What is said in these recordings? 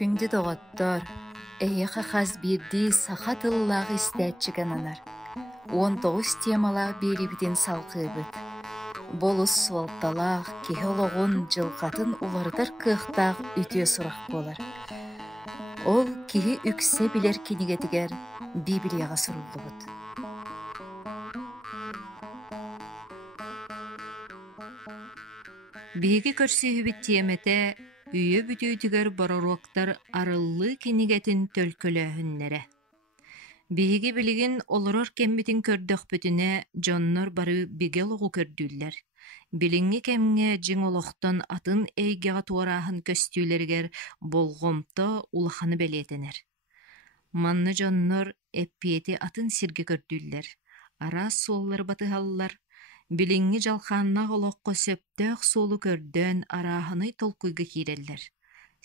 Күнді доғыттыр, әйеқі қаз берді сақа тылылағы істәтчігананар. 19 темалағы беребіден салқы бұд. Болыс суалталақ, кехологын жылғатын улардар кықтақ үте сұрақ болар. Ол кеге үксе білер кенегетігер Библияға сұрылды бұд. Биги көрсі үбіт темете үйе бүтүйдігер барароқтар арылы кенегетін төлкөлі. Биги білігін олырор кеммитин көрдөх бүтіне жоннор бары бигел оғу көрдүллер. Билинги кемге жин олықтан атын эйгеға туарахын көстүйлергер болғомто улаханы белетенер. Манны жоннор эппиети атын сирге көрдүллер. Ара суоллар батыхаллар. Билинги жалханна олоққа сөптөк солу көрдөн араханы толкуйга киреллер.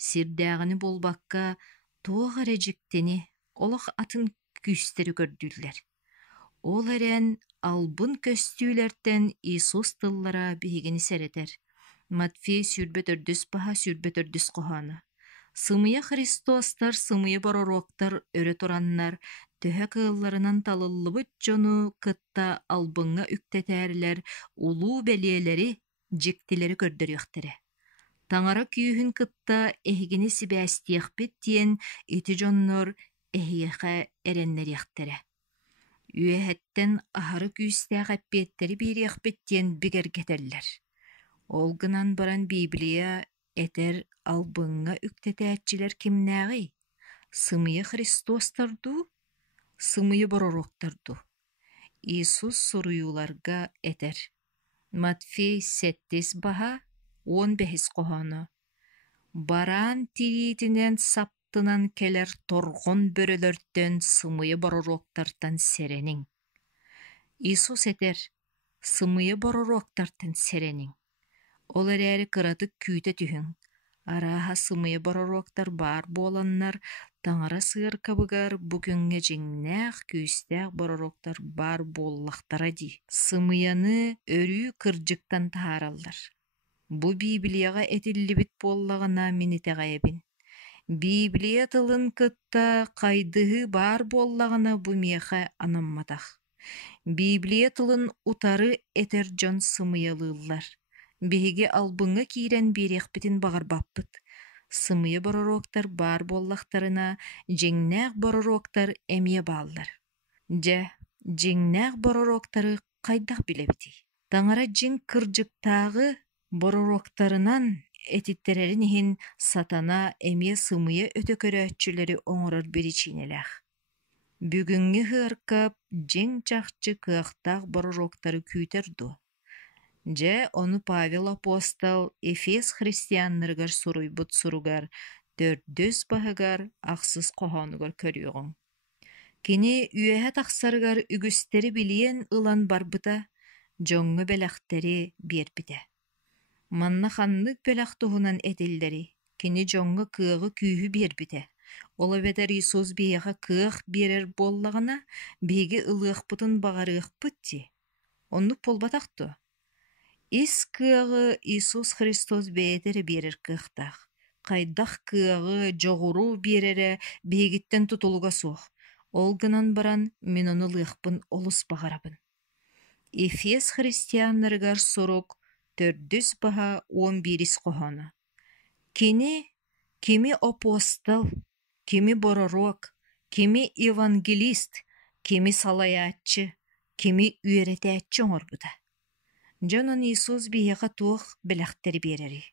Сирдәғыны болбаққа тоға режіктені олық атын күстері көрдүллер. Ол әрен албын көстүйлерден Иисус тыллара бігені сәретер. Матфей сүрбет өрдіс баха сүрбет өрдіс қоханы. Сымыя Христостар, сымыя баророқтар өрі тураннар, төһө кыылларынан талыллыбыт жону кытта албыңа үктетәрлер, улуу бәлиелери, жиктилери көрдөрүөхтере. Таңара күйүхүн кытта эхигини сибәстиэхпит тиен ити жоннор эхиэхэ эреннериэхтере. Үөһэттен ахары күүстээх аппиэттери бириэхпит тиен бигергетерлер. Олгынан баран Библия этер албыңа үктетәчилер кимнääҕи? Сымыя Христостарду, сымыя боророқтарду. Иисус суруюларга этер. Матфей 7 баха 15 қоханы. Баран тириитинен саптынан келер торғон бөрөлөртөн сымыя боророқтартан серенин. Иисус этер. Сымыя боророқтартан серенин. Ол әрі кыратык күйті түхін. Араха сымыя боророқтар бар боланнар, таңара сыыр кабыгар бүгінге жеңнәқ күйістәқ боророқтар бар боллақтара ди. Сымыяны өрі кыржыктан тааралдар. Бу Библияға этиллибит боллағына мините ғайбин. Библия тылын кытта қайдығы бар боллағына бу меха анамматақ. Библия тылын утары этер жон сымыялылар. Биһиги албыңа киирен бириэхпитин бағарбаппыт. Сымыя боророктар бар боллахтарына жеңнәқ боророктар эмие бааллар. Жеңнәқ боророктары қайдақ билебити. Таңара жин кыржыктағы боророктарынан этиттерерин ихин сатана эмие сымыя өтөкөрөөчүлери оңорор биричинелэх. Бүгүнгү хыркап жин чахчы кыақтақ боророктары күйтерду. Оны Павел апостол Эфес христианнаргар суруйбут суругар 400 баһыгар ақсыз қоханугар көрüөгүң. Кини үөһэ тахсарыгар үгүстери билиен ылан барбыта, жоңҥу бэлэхтери биэрбите. Манна ханнык бэлэх туһунан этиллери, кини жоңҥу кыагы күүһү биэрбите. Ола бетер Иисус биэха кыах биэрер боллагына биэги ылыахпытын бағарыахпыт ти. Оннук болбатахту. Ис кыагы Иисус Христос бээтери биэрер кыахтах. Кайдах кыагы жоғуру биэрере биэгиттен тутулуга суох. Олгынан баран мен ону лыахпын олус бағарабын. Эфес христианнарыгар сорук 400 баха 11 қоханы. Кими апостол, кими боророк, кими евангелист, кими салаятчы, кими үйеретәтчы оңорбута. Жонон Иисус биэха туох бэлэхтери биэрери.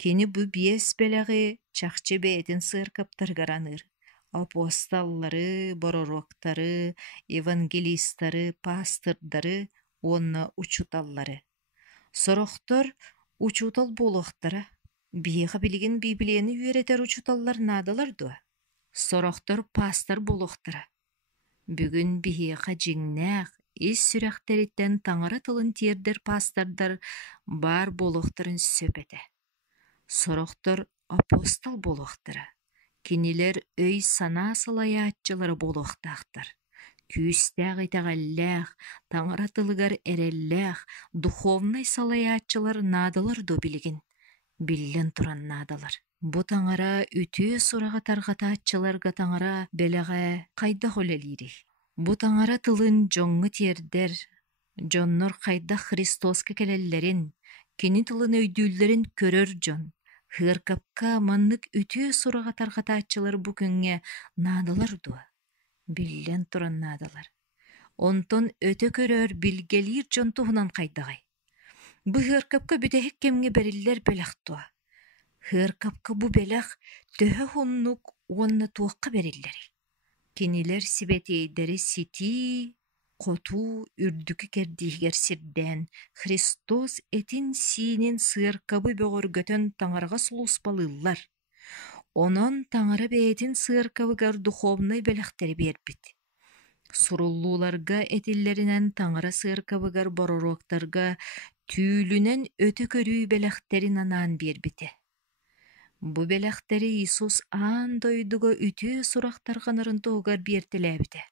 Кини бу биэс бэлэҕи чахчы бээтин сыыр каптаргараныр. Апостоллары, боророктары, евангелисттары, пастырдары, онна учуталлары. Сорохтор учутал болохтара. Биэха билигин Библияны үйеретер учуталлар надалар дуа. Сорохтор пастор болохтара. Бүгүн биэха жиңнәэх ис сүрэхтериттен таңара тылын тиердер пастардар бар болохтарын сөпете. Сорохтор апостол болохтара. Кинилер өй сана салаятчылары болохтақтар. Күүстәг итәгәлләх, таңара тылыгар эрелләх, духовный салаятчылар надалар до билигин. Биллен туран надалар. Бу таңара үтүө сурага таргатаачыларга таңара белеге кайда холелири. Бу таңара тылын жоңҥу тиердер, жоннор кайда Христоска келеллерин, кини тылын өйдүүллерин көрөр жон. Хыаркапка маннык үтүө сурага таргатаачылар бу күнгө наадалар дуа. Биллен туран наадалар. Онтон өтө көрөр билгелиир жон туһунан кайдагай. Бу хыаркапка бүтэһик кемге бериллер белэх туа. Хыаркапка бу белэх төһө хуннук уонна туохха бериллери. Кинилер сибетейдери сити, коту, үрдүкү кердиигер сирден, Христос этин сиинин сыаркабы бөҕөргөтөн таңарга сулууспалыыллар. Онон таңара бээтин сыаркабыгар духовный белэхтери биэрбит. Суруллууларга этиллеринен таңара сыаркабыгар боророктарга түүлүнен өтө көрүү белэхтерин анаан биэрбите. Бу белэхтери Иисус аан дойдуга үтүө сурахтарганарын туһугар биэртилээбите.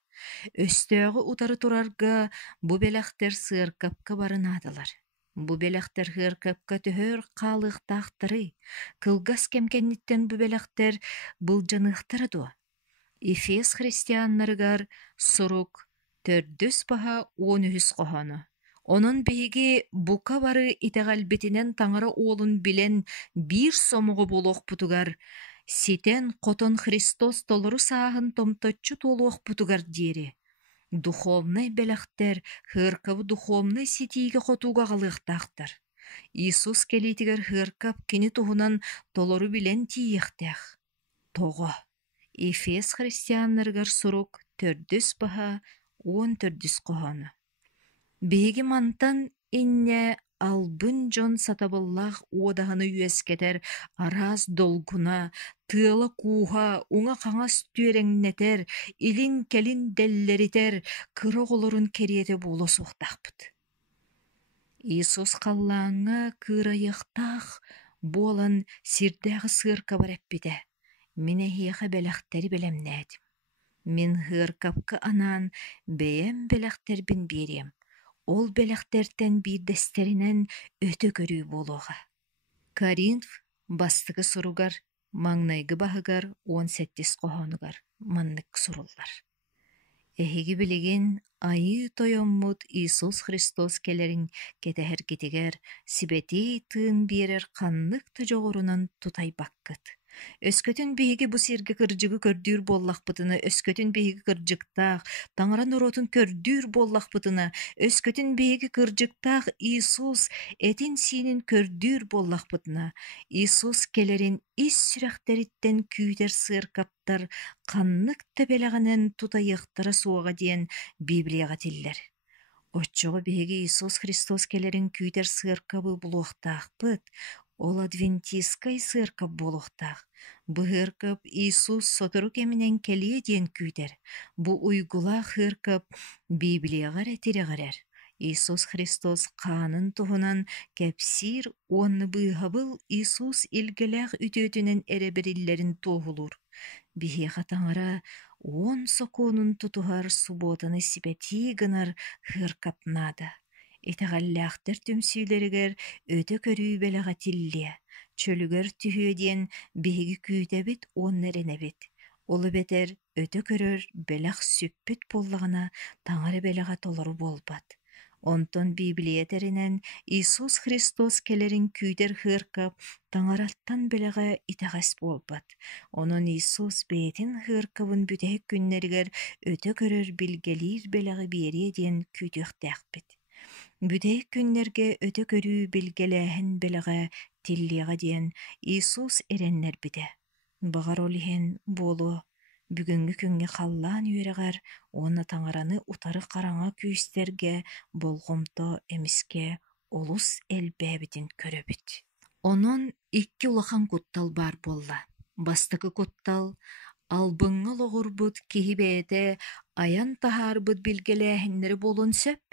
Өстөөгө утары турарга бу белэхтер сыаркапка барынаадалар. Бу белэхтер хыаркапка төһөр хаалыахтаахтары, кылгас кемкенниттен бу белэхтер былдьаныахтара дуо. Эфес христианнарыгар сурук 4 баһа 13 коһону. Онон биһиги бука бары итэҕэлбитинэн таңара уолун билэн биир сомугу буолуохпутугар, ситен хотон Христос толору сааһын томточчу туолуохпутугар диэри. Духовный белэхтер хыаркабы духовный ситииге хотууга галыахтаахтар. Иисус келиитигэр хыаркап кини туһунан толору билэн тиийэхтээх. Тоҕо. Эфес христианнарыгар сурук 4 баһа 14 коһону. Биһиги мантан инне албын дьон сатабыллаах уодаһаны үөскетер араас долгуна, тыала кууһа, уҥа хаҥас түөрэҥнэтэр, илин келин дэллэритэр, кыра оҕолорун кериэте буола суохтаахпыт. Иисус халлааҥҥа кыырайыахтаах буолан сирдээҕи сыаркабар эппитэ. Мин эһиэхэ белэхтери белэмнээдим. Мин хыаркапка анаан бэйэм белэхтербин биэриэм. Ол белэхтертен биирдэстеринэн өтө көрүү буолуоҕа. Коринф бастыгы суругар, маҥнайгы баһыгар 18 коһонугар маннык суруллар. Эһиги билигин айыы тойоммут Иисус Христос келериҥ кэтэһэргитигэр сибетии тыын биэрэр ханнык тожоҕорунан тутайбаккыт. Өскөтүн биһиги бу сиргэ кырдьыгы көрдүүр буоллахпытына, өскөтүн биһиги кырдьыктаах, таҥара нуротун көрдүүр буоллахпытына, өскөтүн биһиги кырдьыктаах Иисус этин сиинин көрдүүр буоллахпытына, Иисус келерин ис сүрэхтэриттен күүтэр сыаркаптар ханнык тэбэлэҕинэн тутайыахтара суоҕа диэн Библияга тиллэр. Оччоҕо биһиги Иисус Христос келерин күүтэр сыаркабы булуохтаахпыт, ол адвентисткай сыаркап буолуохтаах. Бу хыаркап Иисус сотору кэминэн келие диэн күүтэр. Бу уйгулаах хыаркап Библияга этирэҕэрэр. Иисус Христос хаанын туһунан кэпсиир уонны быыһабыл Иисус илгэлээх үтүөтүнэн эрэ-бириллэрин туоһулуур. Биһиэхэ таҥара 10 сокуунун тутуһар суботаны сибэтии гынар хыаркап наада. Итэҕэллээхтэр түмсүүлэригэр өтө көрүү белэҕэ тиллиэ, чөлүгөр түһүө диэн биһиги күүтэбит уоннэрэнэбит. Олу бэтэр өтө көрөр белэх сүппүт буоллаҕына таҥара белэҕэ толору буолбат. Онтон Библиэтэринэн Иисус Христос келерин күүтэр хыаркап таҥараттан белэҕэ итэҕэс буолбат. Онон Иисус бэйэтин хыаркабын бүтэһик күннэригэр өтө көрөр билгелиир белэҕи биэрие диэн күүтүөхтээхпит. Бүтэйик күннерге өтө көрүү билгелээһин белэҕэ тиллиэҕэ диэн Иисус эрэннэрбитэ. Баҕар ол иһин буолуо, бүгүҥҥү күҥҥэ халлаан үөрэҕэр уонна таҥараны утары хараҥа күүстергэ болгомто эмиске олус элбээбитин көрөбүт. Онон 2 улахан куттал баар буолла. Бастакы куттал албыҥҥа олоҕурбут киһи бэйэтэ аян таһаарбыт билгелээһиннэри буолун сөп.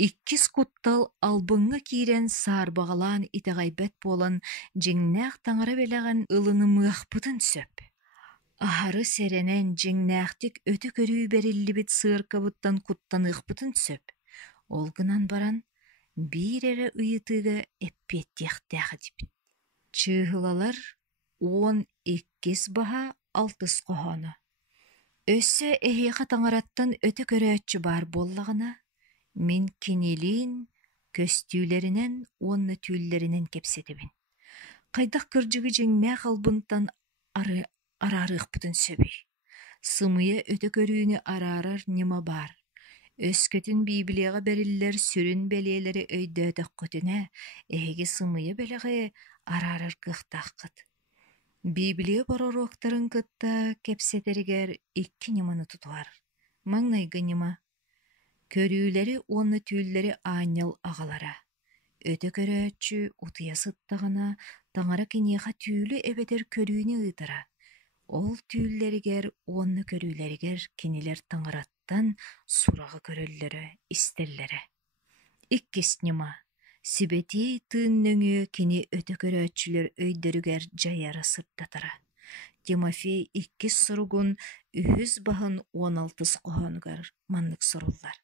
2 куттал албыҥҥа киирэн саарбаҕалаан итэҕэйбэт буолан дьиҥнээх таҥара белэҕин ылынымыахпытын сөп. Аһары сэрэнэн дьиҥнээхтик өтө көрүү бериллибит сыаркабыттан куттаныахпытын сөп. Ол гынан баран биир эрэ ыйытыыга эппиэттиэхтээхэ дибит. Чыыһылалар 12 baha 6 qohonu. Өссө эһиэхэ таҥараттан өтө көрөөччү бар боллагына, мен кинилиин көстүүлэринэн уонна түүллэринэн кепсетибин. Хайдах кырдьыгы жеңнээх албынтан араарыахпытын сөбүй. Сымыйа өтө көрүүнү араарар нима бар. Өскөтүн Библияга бериллер сүрүн белиэлери өйдөтөккөтүнэ, эһиги сымыйа белеги араарар кыахтааххыт. Библия боророктарын кытта кепсетеригер 2 ниманы тутуар. Маңнайгы нима. Көрүүлери уонна түүллери ааньял агалара. Өтө көрөөччү утуя сыттагана таҥара киниэхэ түүлү эбетер көрүүнү ыытара. Ол түүллеригер уонна көрүүлеригер кинилер таҥараттан сурага көрөллөрө истеллере. 2 нима. Сибети тыыннөҥүө кини өтө көрөөччүлөр өйдөрүгер жайара сырттатара. Тимофей 2 суругун үһүс баһын 16 qoһонугар маннык суруллар.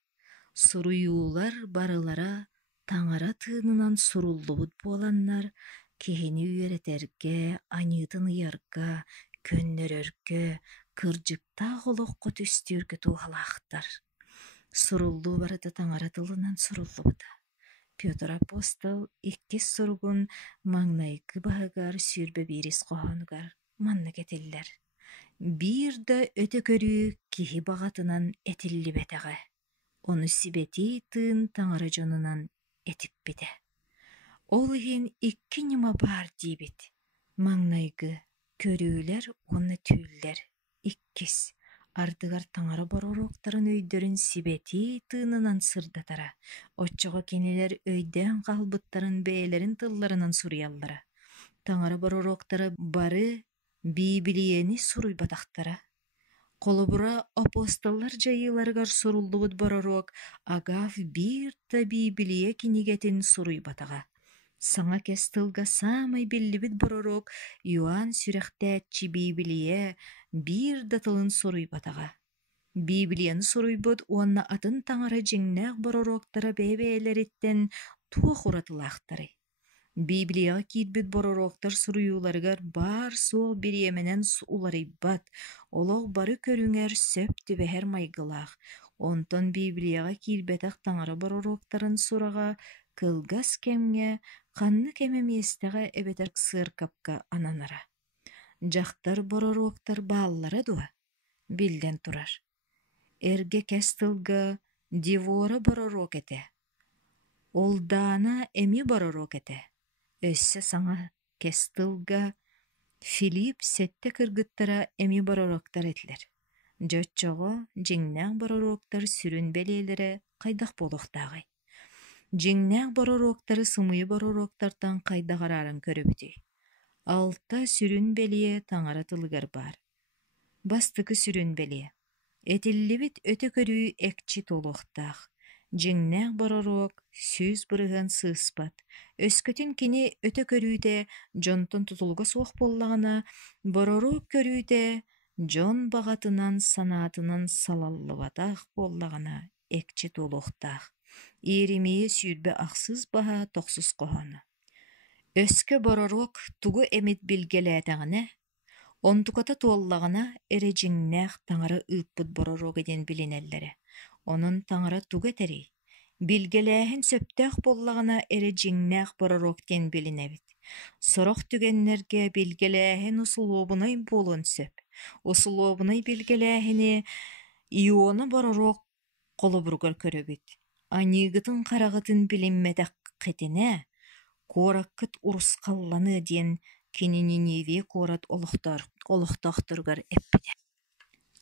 Суруйуулар барылара таҥара тыынынан суруллубут буоланнар, киһини үөрэтергэ, аньыытын ыйарга, көннөрөргө, кырдьыктаах олоххо түстүүргэ туухалаахтар. Суруллуу барыта таҥара тылынан суруллубута. Петр апостол 2 суругун маҥнайгы баһыгар сүүрбэ 1 qoһонугар маннык этиллэр. Биир да өтө көрүү киһи баҕатынан этиллибэтэҕэ. Ону сибети тыын таҥара дьонунан этиппитэ. Ол иһин 2 нима баар диибит. Маҥнайгы көрүүлэр уонна түүллэр. 2. Ардыгар таҥара боророктарын өйдөрүн сибети тыынынан сырдатара. Оччоҕо кинилер өйдөөн хаалбыттарын бээлэрин тылларынан суруйаллара. Таҥара боророктары бары Библияны суруйбатахтара. Колобура апостоллар жайыыларыгар суруллубут боророк Агав биир да Библия кинигетин суруйбатаҕа. Саҥа кэстылга саамай биллибит боророк Иоанн сүрэхтээтчи Библия биир да тылын суруйбатаҕа. Библияны суруйбут уонна атын таҥара дьиҥнээх боророктара бэйбэйэлэриттэн туох уратылаахтары. Библияга киирбит боророктар суруйууларыгар баар суох бириэменэн уларыйбат, олох бары көрүҥэр сөп түбэһэр майгылаах. Онтон Библияга киирбэтэх таҥара боророктарын сурага кылгас кэмҥэ ханны кэмэмиэстэҕэ эбэтэр сыаркапка ананара. Дьахтар боророктар бааллара дуа? Билдэн турар. Эргэ кэстылга Дивора боророк этэ. Олдаана эми боророк этэ. Өссө саҥа кэстылга Филипп сэтте кыргыттара эми боророктар этлэр. Дьоччоҕо дьиҥнээх боророктар сүрүн белиэлэре хайдах буолуохтааҕый. Дьиҥнээх боророктары сымыйы боророктартан хайдаҕарааран көрөбүтүй. 6 сүрүн белие таҥара тылыгар баар. Бастыкы сүрүн белие. Этиллибит өтө көрүү экчи толуохтаах. Дьиҥнээх боророк сүүс бырыһан сыыспат. Өскөтүн кини өтө көрүүтэ дьонтон тутулга суох боллаҕына, боророк көрүүтэ дьон баҕатынан санаатынан салаллыбатаах боллаҕына экчи толуохтаах. Иеремия сүүрбэ ахсыз баһа 9 qoһону. Өскө боророк тугу эмит билгелээтэҕинэ, онтуката туоллаҕына эре дьиҥнээх таҥара ыыппыт боророк этин билинэллэре. Онон таҥара тугу этери. Билгелээһин сөптөөх боллаҕына эре дьиҥнээх боророк тен билинэбит. Сорох түгэннэргэ билгелээһин усулуобунай буолуон сөп. Усулуобунай билгелээһини Иона боророк колобуругар көрөбүт. Аньыыгытын хараҕытын билинмэтэххитинэ куораккыт урускалланы диэн кини Ниневия куорат олохтоохторугар эппитэ.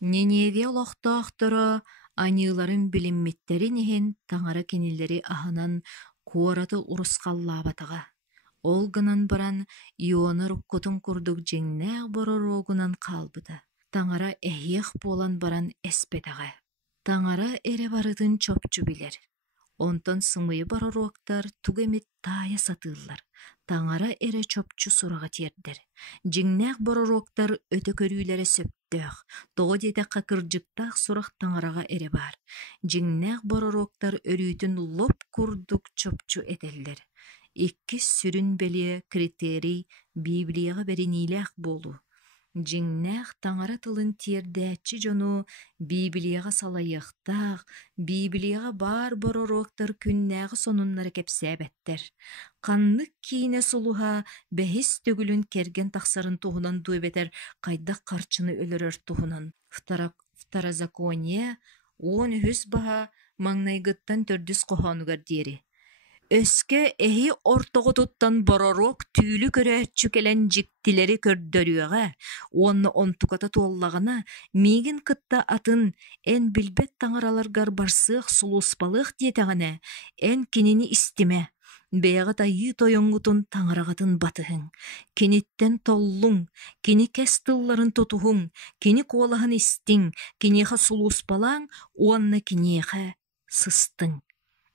Ниневия олохтоохторо аньыыларын билинмиттерин иһин таҥара кинилери аһынан куораты урускаллаабатаҕа. Ол гынан баран Иона руккутун курдук дьиҥнээх боророгунан хаалбыта. Таҥара эһиэх буолан баран эспэтэҕэ. Таҥара эре барытын чопчу билэр. Онтон сымыйы баророктар тугемит тая сатыыллар. Таңара эре чопчу сурага тердер. Жиңнәк баророктар өтө көрүүләре сөптөөх. Тоҕо диэтэ какырдьыктаах сурах таңарага эре бар. Жиңнәк баророктар өрүүтүн лоп курдук чопчу этеллер. Икки сүрүн белие критерий Библияга беринилээх болу. Жиңнәх таңара тылын тиердәччи жону Библияга салайыктаах, Библияга бар боророктар күннәгы сонуннары кепсәбәттер. Каннык киине сулуха бәхис төгүлүн керген тахсарын туһунан дуйбетер кайда карчыны өлөрөр туһунан. Второзаконие 10 баха маңнайгыттан 400 кохонугар диери. Өскө эһи ортого туттан боророк түүлү көрөөччү келен жиктилери көрдөрүөҕэ, уонна онтуката туоллагана миигин кытта атын эн билбет таңараларгар барсыах сулууспалыах диэтэҕинэ, эн кинини истиме, бэйэҕэ тайыы тойоҥҥутун таңарагатын батыһыҥ, киниттен толлуҥ, кини кэс тылларын тутуһуҥ, кини куолаһын истиҥ, киниэхэ сулууспалааҥ, уонна киниэхэ сыстыҥ.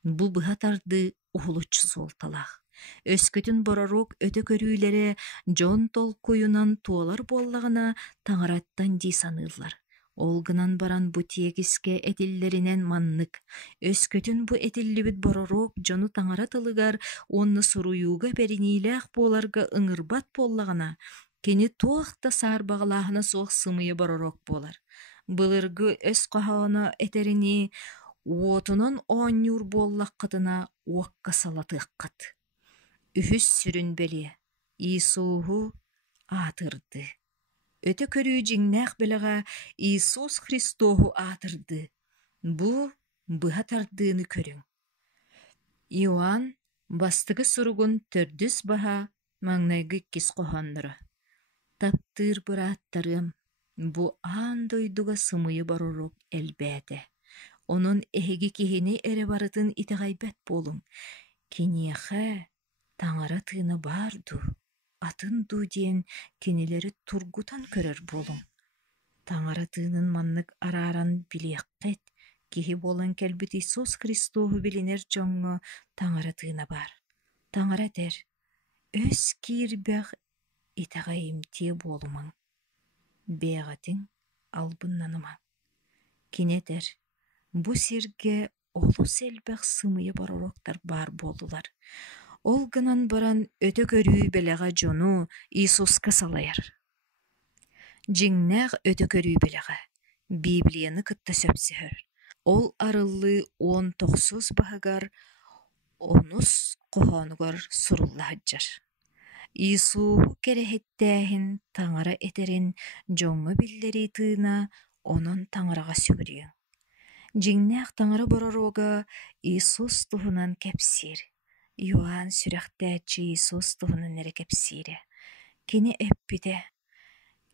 Бу быһа тарды ухулуччу суолталаах. Өскөтүн боророк өтө көрүүлэре дьон толкуйунан туолар буоллагына таңараттан дии саныыллар. Олгынан баран бу тиегиске этиллеринен маннык. Өскөтүн бу этиллибит боророк дьону таңара тылыгар онны суруйууга беринилээх буоларга ыҥырбат буоллагына кини туохта саарбаҕалааһына суох сымыйы боророк буолар. Былыргы өс хаһаҕына этерини уотунан оонньуур буоллаххытына уокка салатыаххат. Үһүс сүрүн белие, Иисууху аатырды. Өтө көрүү жиңнээх белэҕэ Иисус Христооху аатырды. Бу быһа тардыыны көрүң. Иоанн бастыгы суругун 400 баха маңнайгы кис кохонноро. Таптыыр бырааттарым, бу аан дойдуга сымыйы боророк элбээте. Онун эһиги киһини эре барытын итэҕэйбэт буолуҥ. Киниэхэ таңара тыына баарду, атын дуу диэн кинилери тургутан көрөр буолуҥ. Таңара тыынын маннык арааран билиэххит, киһи буолан кэлбит Иисус Христооху билинер дьоҥҥо таңара тыына бар. Таңара дер, өс киирбэх итэҕэйимтие буолумаҥ. Бэйэҕэтиҥ албыннанымаҥ. Кинетер, бу сирге олус элбэх сымыйы боророктар бар буолулар. Ол гынан баран өтө көрүү белэҕэ дьону Иисуска салайар. Жиңнээх өтө көрүү белэҕэ Библияны кытта сөпсүһөр. Ол арыллыы 19 баһыгар 10 кохонугар суруллаһыдьар. Иисууху керэһиттээһин таңара этерин дьоҥҥо биллери тыына онон таңарага сүгүрүйүҥ. Жиңнээх таңара боророга Иисус туһунан кэпсиир. Иоанн сүрэхтээччи Иисус туһунан эре кэпсиире. Кини эппите,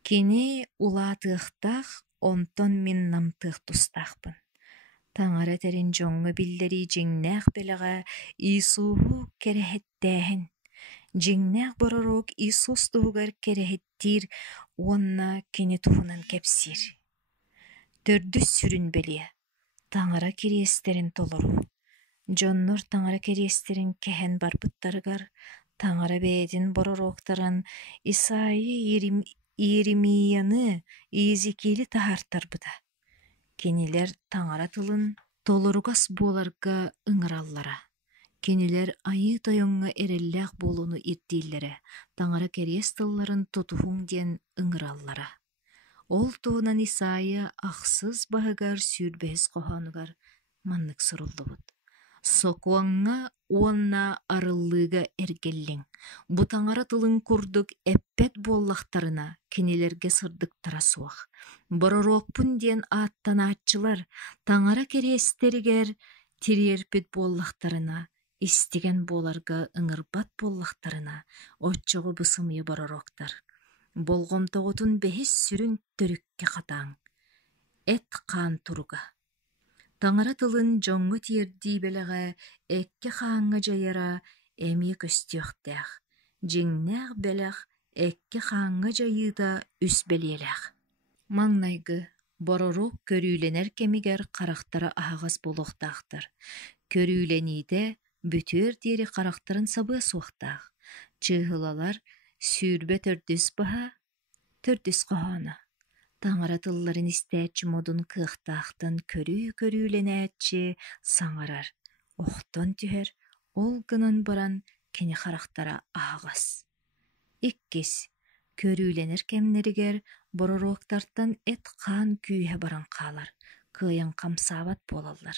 кини улаатыахтаах, онтон мин намтыах тустаахпын. Таңара терин дьоҥҥо биллери жиңнээх белэҕэ Иисууху керэһиттээһин. Жиңнээх боророг Иисус туһугар керэһиттиир, уонна кини туһунан кэпсиир. 400 сүрүн белие, таңара кириэстерин толору. Дьоннор таңара кириэстерин кэһэн барбыттарыгар, таңара бэйэтин боророктаран Исайя Иеремияны Иезекиили таһаартарбыта. Кинилер таңара тылын толоругас буоларга ыҥыраллара. Кинилер айыы тойоҥҥо эреллээх буолуну ирдииллэре, таңара кэриэс тылларын тутуһуҥ диэн ыҥыраллара. Ол туһунан Исайя ахсыз баһыгар сүүрбэһис кохонугар маннык суруллубут. Сокуоҥҥа уонна арыллыыга эргеллиҥ. Бу таңара тылын курдук эппет буоллахтарына кинилерге сырдыктара суох. Боророоппун диэн ааттанааччылар таңара кериэстеригэр тириэрпит буоллахтарына, истиген буоларга ыҥырбат буоллахтарына оччоҕо бысымыйы боророктар. Болгомтоҕутун бэһис сүрүн төрүкке хатааҥ. Эт хаан туруга. Таңара тылын дьоҥҥо тиэрдии белэҕэ экке хааҥҥа дьайара эмиэ көстүөхтээх. Жиңнээх бэлэх экке хааҥҥа дьайыыта үс белиэлээх. Маҥнайгы, боророк көрүүлэнэр кэмигэр харахтара аһаҕас буолуохтаахтар. Көрүүлениде бүтөр диэри характарын сабыа суохтаах. Чыһылалар сүүрбе төрдүс баха, төрдүс коһоона. Таңара тылларын истээччи модун кыахтаахтан көрүүлэнээччи саҥарар. Охтон түһэр, ол гынан баран кини характара аагас. Иккис, көрүүленер кемнеригер боророктартан эт хаан күүһэ баран хаалар, кыайан камсаабат буолаллар.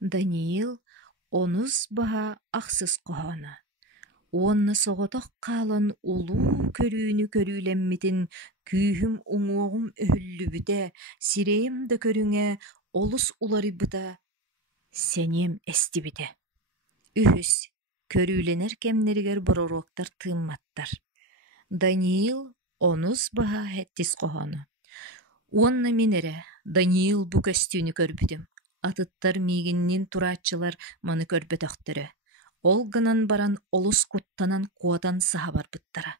Даниил онус баха ахсыс коһоона. Уонна соҕотох хаалан улуу көрүүнү көрүүлэммитин күүһүм уҥуоҕум өһүллүбүтэ, сирэйим да көрүҥэ олус уларыбыта сэньэм эстибитэ. Үһүс, көрүүленер кемнеригер боророктар тыымматтар. Даниил онус баха хэттис коһоона. Уонна минере Даниил бу көстүүнү көрбүтүм. Атыттар миигиннин турааччылар маны көрбөтөхтөрө. Ол гынан баран олус куттанан куотан саһабарбыттара.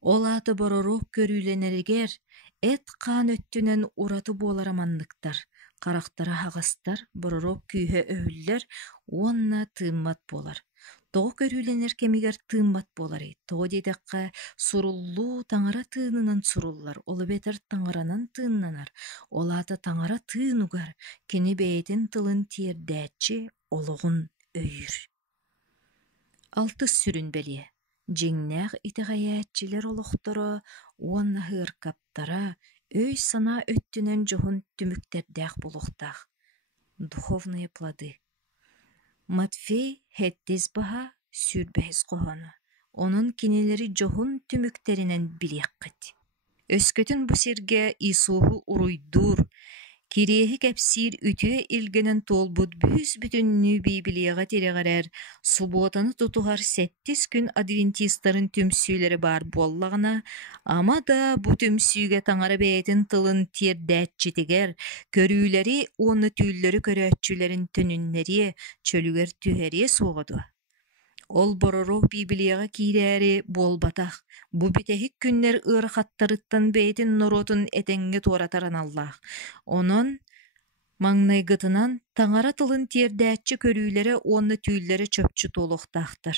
Ол аты боророк көрүүленеригер эт хаан өттүнэн ураты буолара манныктар. Характара хагастар боророк күүһэ өһүллэр уонна тыыммат буолар. Тоҕо көрүүленер кемигер тыыммат буолары. Тоҕо диэдэххэ суруллуу таҥара тыынынан суруллар. Ол бетер таҥаранан тыыннанар. Ол аты таҥара тыынугар кини бэйэтин тылын тиэрдээччи олоҕун өйүр. Алтыс сүрүнбэлие. Жиңнээх итэҕэйээччилэр олохторо уонна ыаркаптара өй санаа өттүнэн жоһун түмүктердээх булуохтаах. Духовные плоды. Матфей хэттис баха сүүрбэһис коһоно. Онун кинилери жоһун түмүктеринэн билиэххит. Өскөтүн бу сиргэ Иисуһу уруйдуур, кириэһи кэпсиир үтүө илгэнэн туолбут бүс бүтүннүү Библияга тирэҕэрэр субуотаны тутугар 7 күн адвентисттарын түмсүүлэри баар буоллагана, ама да бу түмсүүгэ таҥара бэйэтин тылын тиэрдээччитигэр көрүүлэри уонна түүллөрү көрөөччүлэрин төнүннэрие чөлүгэр түһэрие суоҕодуа. Ол боророк Библияга киирээри буолбатах, бу битэһик күннэр ыарахаттарыттан бэйэтин норуотун этэҥҥэ туоратаран аллаах. Онон маҥнайгытынан таҥара тылын тиэрдээччи көрүүлэрэ уонна түүллэрэ чөпчү туолуохтаахтар.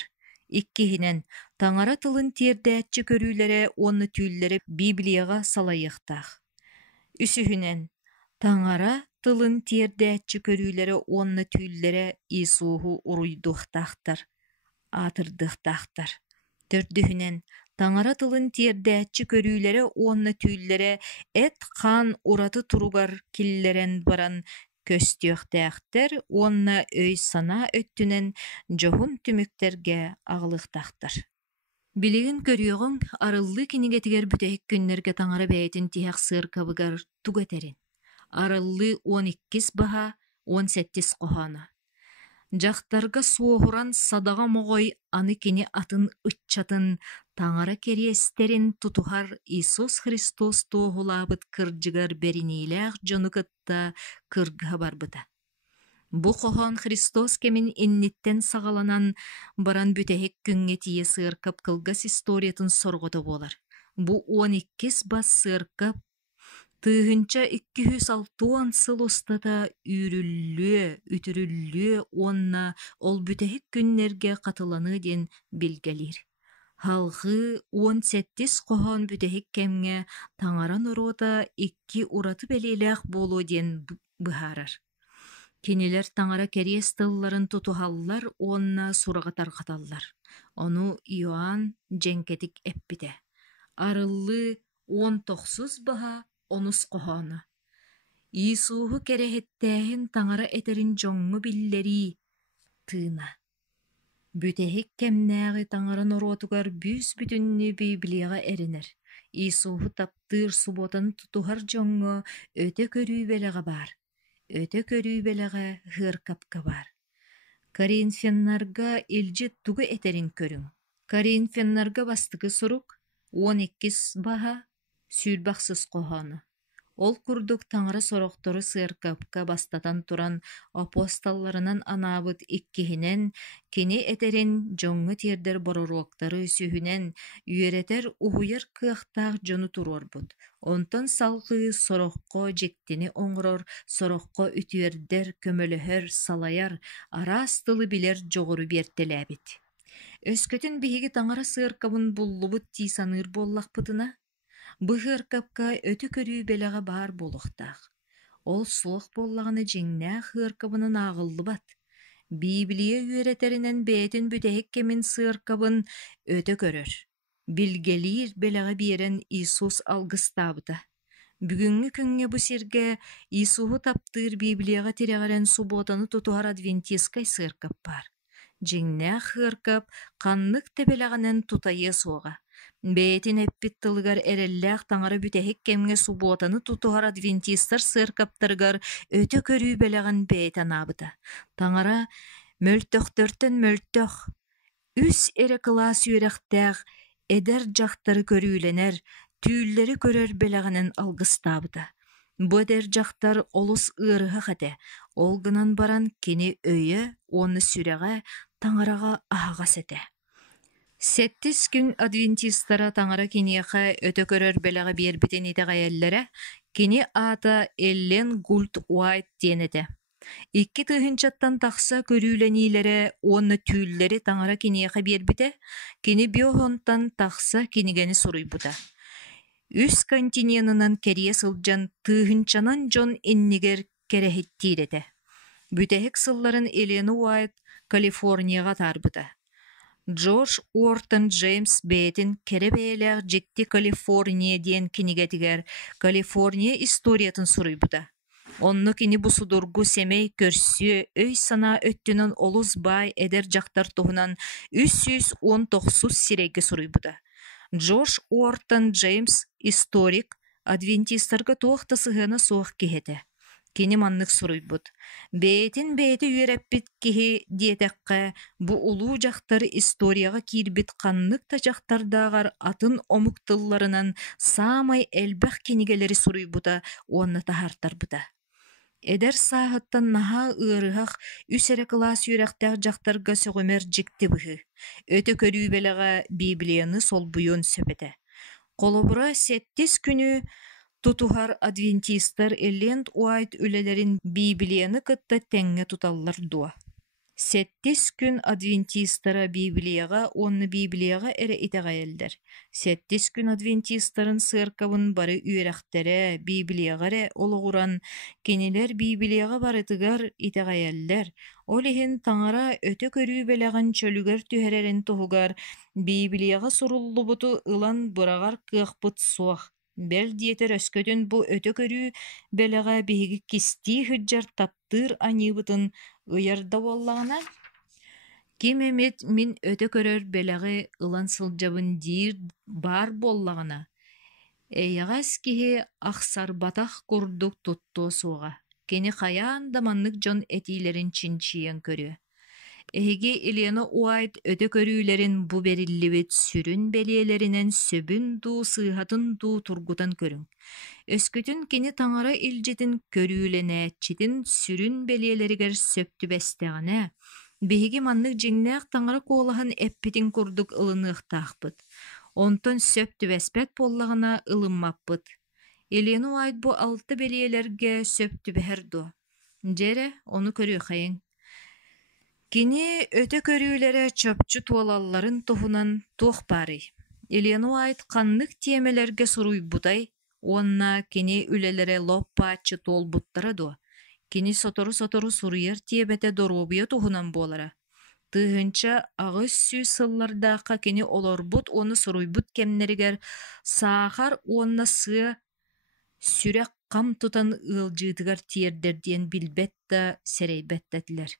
Иккиһинэн таҥара тылын тиэрдээччи көрүүлэрэ уонна түүллэрэ Библияга салайыахтаах. Үсүһүнэн таҥара тылын тиэрдээччи көрүүлэрэ уонна түүллэрэ Иисуһу уруйдуохтаахтар, аатырдыахтаахтар. Төрдүһүнэн таҥара тылын тиэрдээччи көрүүлэрэ уонна түүллэрэ эт хаан ураты туругар киллэрэн баран көстүөхтээхтэр уонна өй санаа өттүнэн жоһун түмүктергэ аҕылыахтаахтар. Билигин көрүөҕүҥ арыллыы кинигетигэр бүтэһик күннэргэ таҥара бэйэтин тиһэх сыаркабыгар тугатэрин. Арыллыы 12 баха 18 коһоона. Дьахтарга суоһуран садаҕа моҕой аны кини атын ыччатын таҥара кэриэстерин тутуһар Иисус Христос туоһулаабыт кырдьыгар бэриниилээх дьону кытта кыргыһа барбыта. Бу хоһоон Христос кемин инниттэн саҕаланан баран бүтэһик күҥҥэ тиийэ сыаркап кылгас историятын сорҕото буолар. Бу 12 бас сыаркап тыыһынча 206 сыл устата үтүрүллүө уонна ол бүтэһик күннэргэ катыланы диэн билгэлир. Халгы 18 коһоон бүтэһик кэмҥэ таҥара норуота 2 ураты бэлиэлээх буолуо диэн быһаарар. Кинилэр таҥара кэриэс тылларын тутуһаллар уонна сураҕатарҕаталлар. Ону Иоанн дьэҥкэтик эппитэ. Арыллыы 19 баха онус коһоона. Иисуһу кэрэһиттээһин таҥара этерин дьоҥҥу биллэри тыына. Бүтэһик кэмнээҕи таҥара норуотугар бүс бүтүннүү Библияга эринэр. Иисуһу таптыыр субуотаны тутуһар дьоҥҥо өтө көрүүбэлэҕэ баар. Өтө көрүүбэлэҕэ ыаркапка баар. Коринфяннарга илдьи тугу этерин көрүҥ. Коринфяннарга бастыгы сурук 12 баха сүүрбахсыс коһоона. Ол курдук таңара сороктору сыыркапка бастатан туран апостолларынан анаабыт иккиһинен, кини этерин жоңҥу тиэрдер бороруоктары сүһүнен, үөретер уһуйар кыахтаах дьону туруорбут. Онтон салгыы сорохко дьиктини оҥорор, сорохко үтүөрдер, көмөлөһөр, салайар, араас тылы билер жоҕору биэртэлээбит. Өскөтүн биһиги таңара сыыркабын буллубут тии саныыр буоллахпытына, быһыаркапка өтү көрүү бэлэҕэ баар буолуохтаах. Ол суох буоллаҕына дьиҥнээх ыаркабынан ааҕыллыбат. Библия үөрэтеринэн бэйэтин бүтэһик кэмин сыаркабын өтө көрөр. Билгелиир бэлэҕэ биэрэн Иисус алгыстаабыта. Бүгүҥҥү күҥҥэ бу сиргэ Иисуху таптыыр Библияға тирэҕэрэн субуотаны тутуһар адвентисткай сыаркап баар. Дьиҥнээх ыаркап ханнык тэбэлэҕинэн тутайыа суоҕа. Бэйэтин эппит тылыгар эрэллээх таҥара бүтэһик кэмҥэ субуотаны тутуһар адвентисттар сыаркаптарыгар өтө көрүү бэлэҕин бэйэтэ наабыта. Таҥара мөлтөхтөртөн мөлтөх, үс эрэ кылаас үөрэхтээх эдэр дьахтары көрүүлэнэр, түүллэри көрөр бэлэҕинэн алгыстаабыта. Бу эдэр дьахтар олус ыарыһах этэ, ол гынан баран кини өйө, уонна сүрэҕэ, таҥараҕа аһаҕас этэ. 7 күн адвентисттара таҥара киниэхэ өтө көрөр бэлэҕэ биэрбитин итэҕэйэллэрэ, кини аата Эллен Гульт Уайт диэн этэ. 2 тыыһынчаттан тахса көрүүлэниилэрэ уонна түүллэри таҥара киниэхэ биэрбитэ, кини биоһонтан тахса кинигени суруйбута. Үс континенынан кэрийэ сылдьан тыыһынчанан дьон иннигэр кэрэһиттиир этэ. Бүтэһик сылларын Эллен Уайт Калифорнияға таарбыта. Джордж Уортон Джеймс бэйэтин кэрэ бэйэлээх дьикти Калифорния диэн кинигэтигэр Калифорния историятын суруйбута. Онну кини бу судургу семей көрсүө өй санаа өттүнөн олус бай эдер дьахтар туһунан 319 сирэйгэ суруйбута. Джордж Уортон Джеймс историк адвентисттарга туох тасыһыана суох киһэтэ. Кини маннык суруйбут. Бэйэтин бэйэти үөрэппит киһи диэтэххэ бу улуу дьахтар историяға киирбит ханнык тачахтардаагар атын омуктылларынан саамай элбэх кинигелери суруйбута, уонна таһаартарбыта. Эдер сааһыттан наһаа ыарыһах үс эрэ кылаас үөрэхтээх дьахтарга сөҕөмөр дьикти быһы. Өтө көрүү бэлэҕэ Библияны солбуйуон сөбэтэ. Холобура 7 күнү тутуһар адвентисттар Эллен Уайт үлэлэрин Библияны кытта тэҥҥэ туталлар дуо. 7 күн адвентисттара Библияға, уонна Библияға эрэ итэҕэйэллэр. 7 күн адвентисттарын сыаркабын бары үөрэхтэрэ, Библияҕаре олоҕуран, кинилэр Библияға барытыгар итэҕэйэллэр. Ол иһин таҥара өтө көрүү бэлэҕин чөлүгөр түһэрэрин туһугар Библияға суруллубуту ылан быраҕар кыахпыт суох. Бэл диэтер өскөтүн бу өтө көрүү бэлэҕэ биһиги кистии хыдьар таптыыр аньыыбытын ыйарда буоллаҕына. Ким эмит мин өтө көрөр бэлэҕи ылан сылдьабын диир баар буоллаҕына. Эйэҕэс киһи ахсарбатах курдук туттуо суоҕа. Кини хайаан да маннык дьон этиилэрин чинчийэн көрүө. Эһиги Эллен Уайт өтө көрүүлэрин бу бериллибит сүрүн белиэлэринэн сөбүн дуу сыыһатын дуу тургутан көрүң. Өскөтүн кини таҥара илдьитин көрүүлэнээччитин сүрүн белиэлэригэр сөптүбэстэҕинэ, биһиги маннык дьиҥнээх таҥара куолаһын эппитин курдук ылыныахтаахпыт. Онтон сөптүбэспэт буоллаҕына ылыммаппыт. Эллен Уайт бу 6 белиэлэргэ сөптүбэһэр дуо. Дьэрэ, ону көрүөхайыҥ. Кини өтө көрүүлэрэ чөпчү туолалларын туһунан туох баарый. Эллен Уайт ханнык тиэмэлэргэ суруйбутай, уонна кини үлэлэрэ лоппааччы туолбуттара дуо. Кини сотору суруйар тиэбэтэ доруобуйа туһунан буолара. Тыыһынча аҕыс сүү сыллардаахха кини олорбут уону суруйбут кэмнэригэр саахар уонна сыа сүрэх хам тутан ыалдьыытыгар тиэрдэр диэн билбэт да сэрэйбэттэтилэр.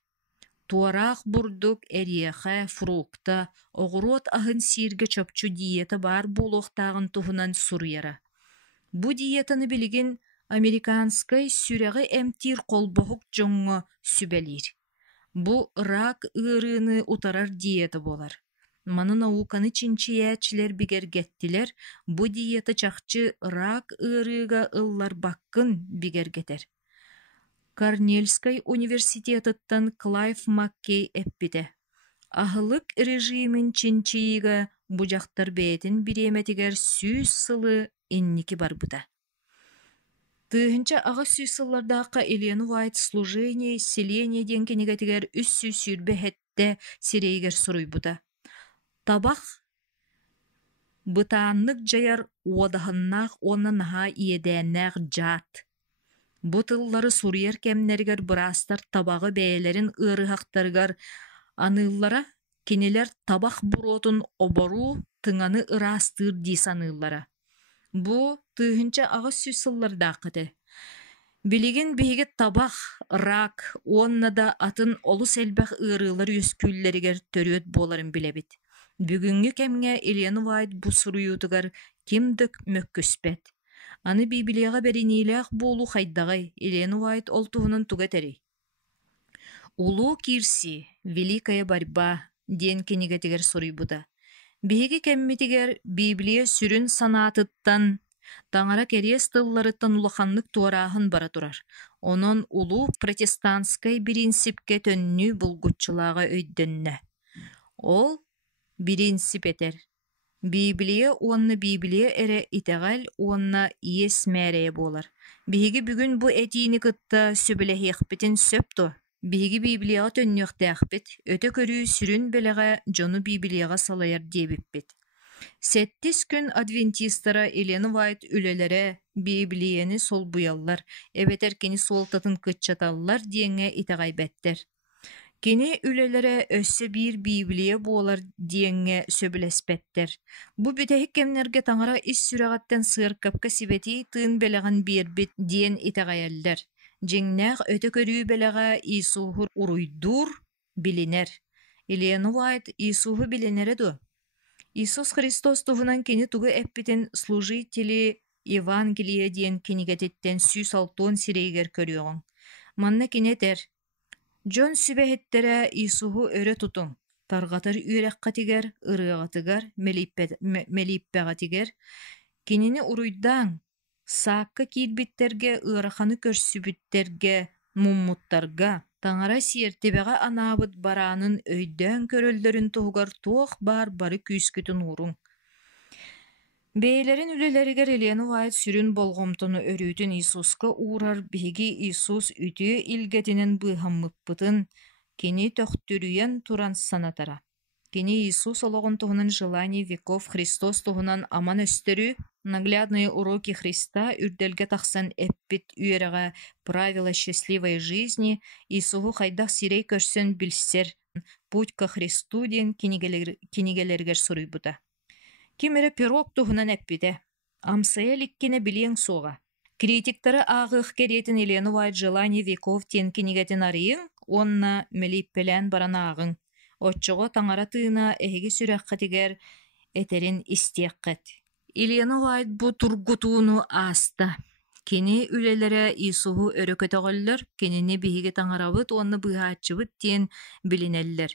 Туораах бурдук эриэхэ, фрукта, оҕуруот аһын сииргэ чөпчү диета баар буолуохтааҕын туһунан суруйара. Бу диетаны билигин американскай сүрэҕи эмтиир холбоһук дьоҥҥо сүбэлиир. Бу ырак ыарыыны утарар диета болар. Manın avukanı çinçiyäçiler bigergettiler, bu diyeti çakçı rak ırıga ıllar bakkın bigergeter. Корнельской университетыттан Клайв Маккей эппите. Ahılık rejimin çinçiyiga bucaktar beytin biremetигер süs sılı inniki barbuda. Тыһынча аҕа сүүсыллардаахха Елена Уайт служение селение диэн кинигэтигэр үс сүүсүүрбэ хэтте сирэйгэр суруйбута. Табах бытааннык жаяр уодаһыннаах уонна наһаа иэдээннээх дьаат. Бу тыллары суруйар кэмнэригэр бырастар табагы бэйэлэрин ырыһахтарыгар аныыллара кинилэр табах буруотун оборуу тыҥаны ыраастыыр дии саныыллара. Бу тыһынча аҕа сүүсыллардааххыты. Билигин биһиги табах, рак, уонна да атын олус элбэх ыарыылар үөскүүллэригэр төрүөт буоларын билэбит. Бүгүҥҥү кэмҥэ Елена Уайт бу суруйуутугар кимдык мөккүспэт. Аны Библияга бериниилээх буолу хайдагай Елена Уайт олтуһунан тугатери. Улуу кирси, великая борьба, диэн кинигэтигэр суруйбута. Биһиги кэммитигэр Библия сүрүн санаатыттан таҥара кериэс тылларыттан улаханнык туорааһын бара турар. Онон улуу протестантскай биринсипке төннүү булгуччулаага өйдөннэ. Ол биринсип этер. Библия уонна Библия эре итеҕэл уонна иес мээрээ буолар. Биһиги бүгүн бу этиини кытта сөбүлэһиэхпитин сөптө. Биһиги Библияга төннүөхтээхпит, өтө көрүү сүрүн белеге дьону Библияга салайар диэбиппит. Сэттис күн адвентистара Елена Уайт үлелере Библияны солбуяллар, эбетер кини суолтатын кытчаталлар диэҥэ итеҕайбэттэр. Кини үлелере өссө биир Библия буолар диэҥэ сөбүлэспэттэр. Бу бүтэһик кэмнэргэ таҥара ис сүрэҕэттэн сыаркапка сибэти тыын белэҕин биэрбит диэн итеҕайаллар. Дьиҥнээх өтө көрүү белэҕэ Иисууһу уруйдуур билинэр. Елена Уайт Иисууһу билинэре ду. Иисус Христос туһунан кини тугу эппитин служители Евангелие диэн кинигэтиттен сүүс алтуон сирэйгэр көрүөҕүҥ. Манна кинетер. Дьон сүбэһиттерэ Иисууһу өрө тутуҥ. Тарҕатар үөрэххэтигэр, ырыаҕатыгар, мэлииппэҕатигэр. Кинини уруйдаан саакка киирбиттерге, ыараханы көрсүбүттерге, муммуттарга, таҥара сиэртибэҕэ анаабыт бараанын өйдөөн көрөллөрүн туһугар туох бары күүскүтүн уруң. Бэйэлэрин үлэлэригэр Елена Уайт сүрүн болгомтону өрүүтүн Иисуска уурар биһиги Иисус үтүө илгэтинэн быыһаммыппытын кини төхтүрүйэн туран санатара. Кини Иисус ологон туһунан желание веков Христос туһунан аман өстөрүү, наглядные уроки Христа үрдэлгэ тахсан эппит үөрэҕэ правила счастливой жизни Иисуһу хайдах сирэй көрсөн билсер путь ко Христу диэн кинигелэригэр суруйбута. Кимере пирог туһунан эппите. Амсая ликкине билиэң суоҕа. Критиктары аагых кериэтин Елена Уайт желание веков тиэн кинигэтин арыйың, онна мелииппелээн баран аагың. Отчоҕо таҥара тыына эһиги сүрэххэтигэр этерин истиэххэт. Елена Уайт бу тургутууну ааста. Кини үлэлэрэ Иисуһу өрөкөтөҕөллөр, кинини биһиги таҥарабыт, онна быһааччыбыт диэн билинэллэр.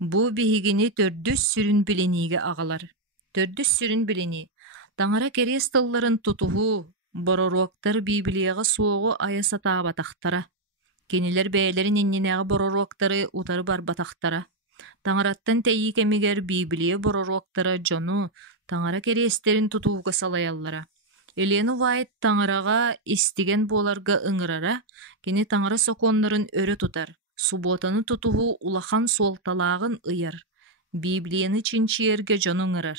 Бу биһигини төрдүс сүрүн билинииге аҕалар. Төрдүс сүрүн билини. Таҥара кериэс тылларын тутуһу, боророктар Библияга суоҕу аясатаабатахтара. Кинилэр бэйэлэрин иннинээҕи боророктары утары барбатахтара. Таҥараттан тэйии кэмигэр Библия боророктара дьону таҥара кериэстерин тутууга салайаллара. Елена Уайт таҥарага истиген буоларга ыҥырара, кини таҥара сокуоннарын өрө тутар, суботаны тутуһу улахан суолталаагын ыйар. Библияны чинчиэргэ дьону ыҥырар.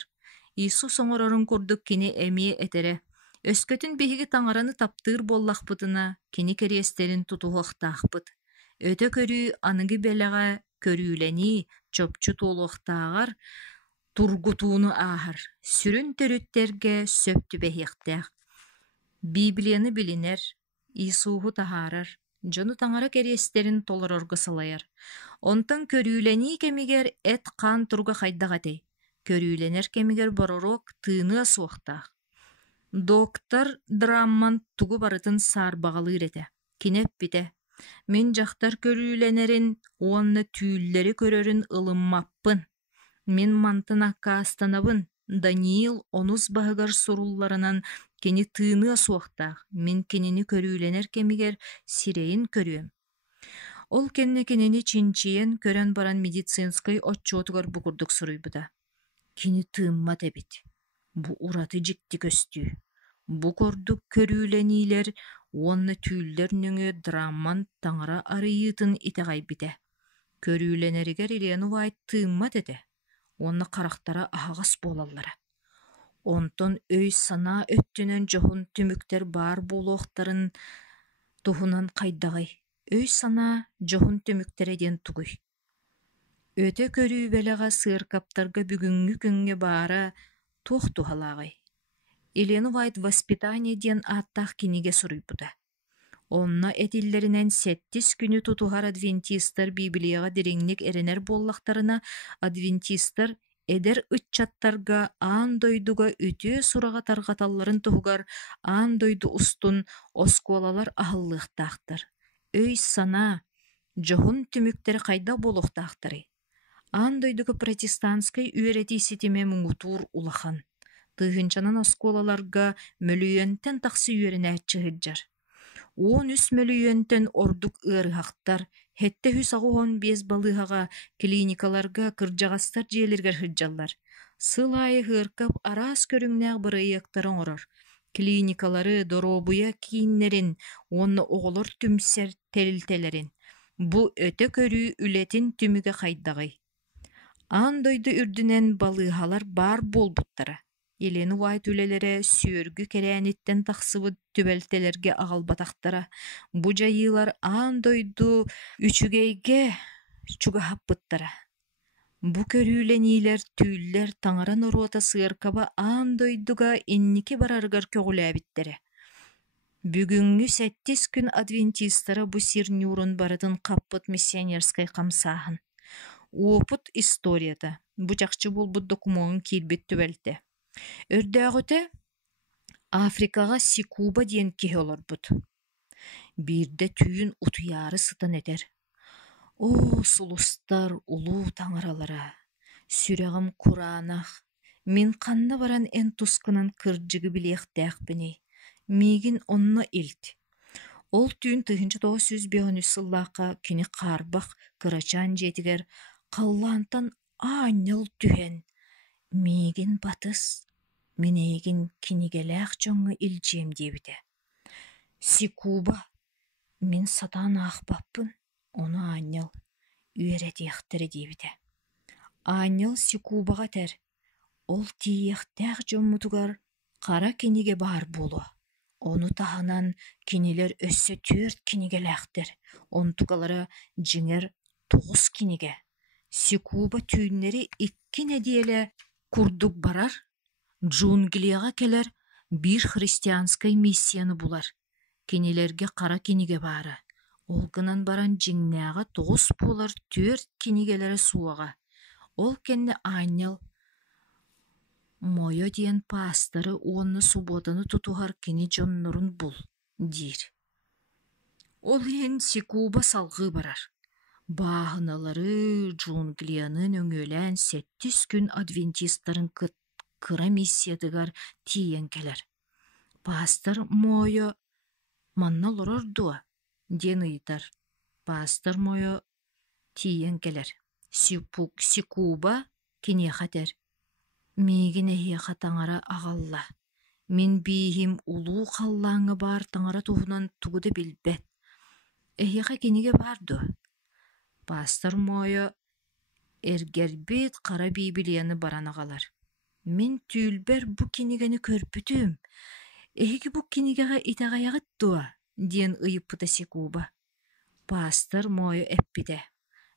Иисус оҥорорун курдук кини эмиэ этере. Өскөтүн биһиги таҥараны таптыыр буоллахпытына кини кериэстерин тутуһуохтаахпыт. Өтө көрүү аныгы белэҕэ көрүүлэни чопчу туолуохтааҕар тургутууну ааһар. Сүрүн төрүттерге сөптүбэһиэхтээх. Библияны билинэр, Иисууһу таһаарар, дьону таҥара кериэстерин толорорго салайар. Онтон көрүүлэни кэмигэр эт хаан турга хайдагатый. Көрүүлэнэр кэмигэр боророк тыыны асуохтаах. Доктор Драмман тугу барытын саарбаҕалыыр этэ. Кинеппите. Мен жахтар көрүүлэнэрин уонна түүллэри көрөрүн ылыммаппын. Мен мантынакка астанабын, Даниил онус бағығар сурулларынан кені тыыны асуақтақ, мен кенені көрүүленер кемигер сирейін көрүөм. Ол кенени чинчиен көрөн баран медицинской отчетугар букурдук суруйбута. Кини тыыммат эбит. Бу ураты жикти көстүү. Бу кордук көрүүленилер, онны түүллер нүңө драмман таңара арыйытын итегайбите. Көрүүленеригер Елена Уайт тыыммат эте. Онны қарақтара ағас болаллара. Онтон өй сана өттүнен жоғын түмүктер бар болуқтарын тухунан қайдағай. Өй сана жоғын түмүктереден тугуй. Өте көрүү белеға сыр каптарға бүгүнгү күнгө бара туох тухалағай. Елена Уайт воспитание ден аттақ киниге суруйбута. Онна этиллеринен 7 күнү тутугар адвентистер Библияга диреңник эренер боллактарына адвентистер эдер ытчаттарга аан дойдуга үтүө сурага таргаталларын тугугар аан дойду устун оскуолалар ахыллыктаактар. Өй сана жоғын түмүктер кайда болохтаактары. Аан дойдуга протестантской үөрети ситиме муңутуур улахан. Тыгынчанан оскуолаларга мөлүйөнтен таксы үөренээччи хыджар. 13 мөлүйөнтен ордук ырыхактар, хетте хүс агуон без балыхага клиникаларга кыржагастар жээлергер хыджаллар. Сылайы хыркап арас көрүңнәг бырыйыктарын орор. Клиникалары доробуя кийиннерин, онны оголор түмсер терилтелерин. Бу өтө көрүү үлетин түмүгө кайдагай. Аан дойду үрдүнен балыхалар бар болбуттара. Елена Уайт үлелері сүйөргү керээниттен тахсыбыт түбелтелерге агалбатактара. Бу жайылар аан дойду үчүгейге чугахаппыттара. Бу көрүүленилер түүллер таңаран оруота сыыркаба аан дойдуга инники бараргар көгүлээбиттере. Бүгүнгү 7 күн адвентистара бу сирнюрун барытын каппыт миссионерской камсаахын. Опыт историята. Бу жакчы болбут документын кирбит түбелте. Өрдәгөте Африкага Сикуба диен кихи олорбут. Бирде түйін утуяры сытан этер. О, сулустар, улуу таңаралара, сүрегім куранах, мен қанна баран эн тускынан кырджыгы билеқтәқпіні, мегін онна илт. Ол түйін 1905 сыллаққа кені қарбақ кырачан жетігер, қаллантан ааныл түхен. Мегін батыс, менегін кинигеләқ жоңы илжем дебіде. Сикуба, мен сатан ақпаппын, оны ааныл үйереті ектері дебіде. Ааныл Сикубаға тәр, ол тиектәқ жоммутугар қара киниге бар болу. Оны тағанан кинилер өссі 4 кинигеләқтер, онтугалары жіңер 9 киниге. Сикуба түйіннері 2 недиеле курдук барар, джунглияға келер bir христианскай миссияны булар. Кинилерге қара киниге бары. Олгынан баран жиңнәға 9 болар 4 кинигелері суаға. Ол кенне Ааныл Мойо диен пастыры онны суботаны тутуғар кини жоннорун бул, дир. Ол ен Сикуба салғы барар. Бағыналары джунглиянын өңөлән 7 күн адвентисттарын кыра миссиядыгар тиен келер. Пастыр Мойо манна лорордуа, ден ыйтар. Пастыр Мойо тиен келер. Сикуба кене хатер. Мегін әйеға таңара ағалла. Мен бейхим улуу қаллаңы бар таңара туғынан туғыды білбет. Әйеға кенеге барды. Пастор Мойо эргербет қара Библияны баран ағалар. Мен түйілбер бұ кенегені көрпүтім. Әйеге бұ кенегеға итағаяғыттуа, ден ұйыппыта Сикуба. Пастор Мойо әппіде.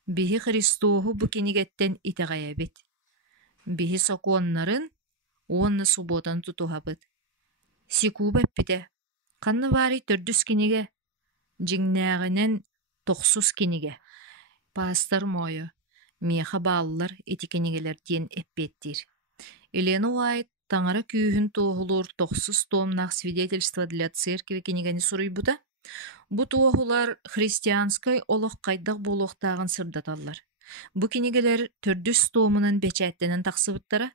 Бейі Христоғу бұ кенегеттен итағаябет. Бихи сокуоннарын онны суботан тутуһабыт. Сикуба эппите. Канны баары 400 киниге, жиңнääҕинен 900 киниге. Пастор Мойо, меха бааллар эти кинигелер диэн эппеттир. Елена Уайт таңара күүһүн туохулур 900 томнах свидетельство для церкви кинигени суруйбута. Бу туохулар христианскай олох кайдах болохтаагын сырдаталлар. Бу кинигелер төрдүс тоомунан бечээттенен тахсыбыттара,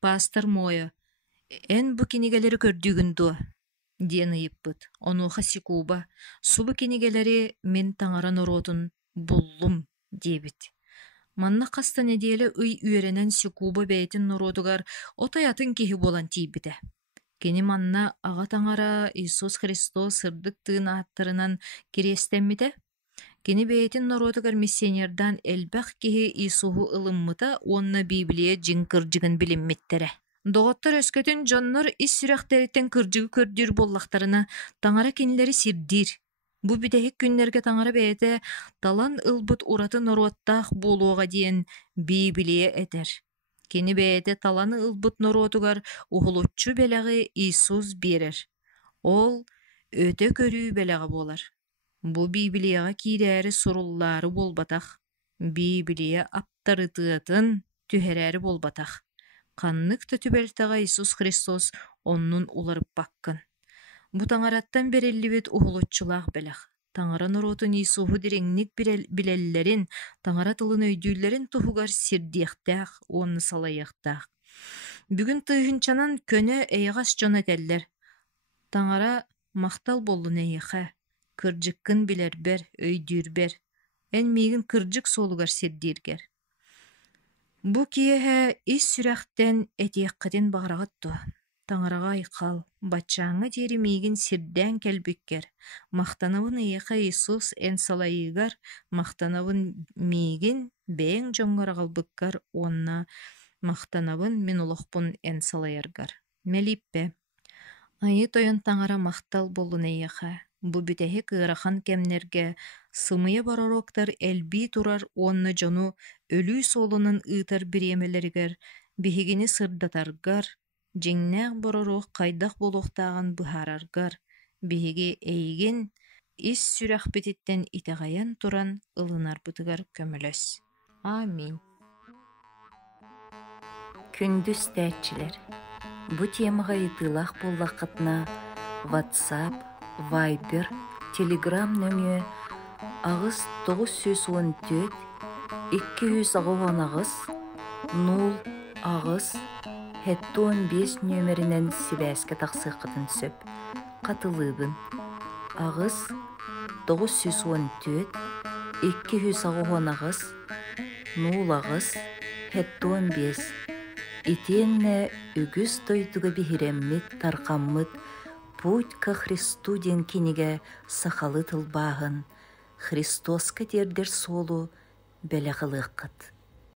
пастор Моя, «Эн бу кинигелери көрдүүгүн дуо» диэн ыйыппыт. Онуха Сикуба, «Субу кинигелери мен таңара нороотун буллум» диэбит. Манна хаста неделе ый үөренен Сикуба бэйтин нороотугар отаятын киһи буолан тиибите. Кини манна аға таңара Иисус Христос сырдык тыын ааттарынан кириэстэммите. Кини бэйтин нороотугар миссионердан элбэх киһи Иисуху ылыммыта уонна Библия дьин кырдьыгын билиммиттере. Доҕоттор өскөтүн дьоннор ис сүрэхтериттен кырдьыгы көрдүүр боллахтарына таңара кинилери сирдир. Бу бидэһик күннерге таңара бэйэтэ талан ылбыт ураты нороттаах буолуоҕа диэн Библия этер. Кини бэйэтэ таланы ылбыт нороотугар ухулуччу бэлэҕи Иисус биэрэр. Ол өтө көрүү бэлэҕи буолар. Бу Библияға киирээри суруллаары болбатах. Библия аптарытыатын түһэрээри болбатах. Ханнык төтүбэлтэҕэ Иисус Христос оннун уларып баккын. Бу таңараттан береллибит ухулуччулаах бэлэх. Таңара нороотун Иисуху дириңник билэллэрин, таңара тылын өйдүүлэрин туһугар сирдиэхтээх, уонны салайыахтаах. Бүгүн тыыһынчанан көнө эйэҕас дьон этэллэр. Таңара махтал боллун эйэхэ, кырдьыккын билэрбэр, өйдүүрбэр, эн миигин кырдьык суолугар сирдииргэр. Бу киэһэ ис сүрэхтэн этиэххэтин баҕараҕытту. Таңарага айхал, баччааҥҥа диэри миигин сирдээн кэлбиккэр. Махтанабын ыйаха Иисус эн салайыыгар, махтанабын миигин бэйэҥ дьоҥҥораҕалбыккар, уонна махтанабын мин олохпун эн салайаргар. Мэлиппэ. Айы тойон таңара махтал боллун ыйаха. Бу бүтэһи кыарахан кэмнерге сымыйа баророктар элbii турар уонна дьону өлүү суолунан ыытар бириэмэлэригэр биһигини сырдатаргар, дьиҥнээх боророох хайдах болохтааҕан быһаараргар, биһиги эйигин ис сүрэхбититтэн итэҕэйэн туран ылынарбытыгар көмөлөс. Аминь. Күндүс тээччилер. Бу темаға ытылаах боллаххытына WhatsApp, Viber, Telegram нөмүө агыс 914 210 агыс 0 агыс 715 нөмеринен сибээске тахсыаххытын сөп. Катылыыбын. Агыс 914 210 агыс 0 агыс 715. Итиэннэ үгүс тойдуга биһиреммит, тархаммыт, путь ко Христу ден киниге сахалы тылбаагын, Христоска тердер солу бэлэхылыаккат.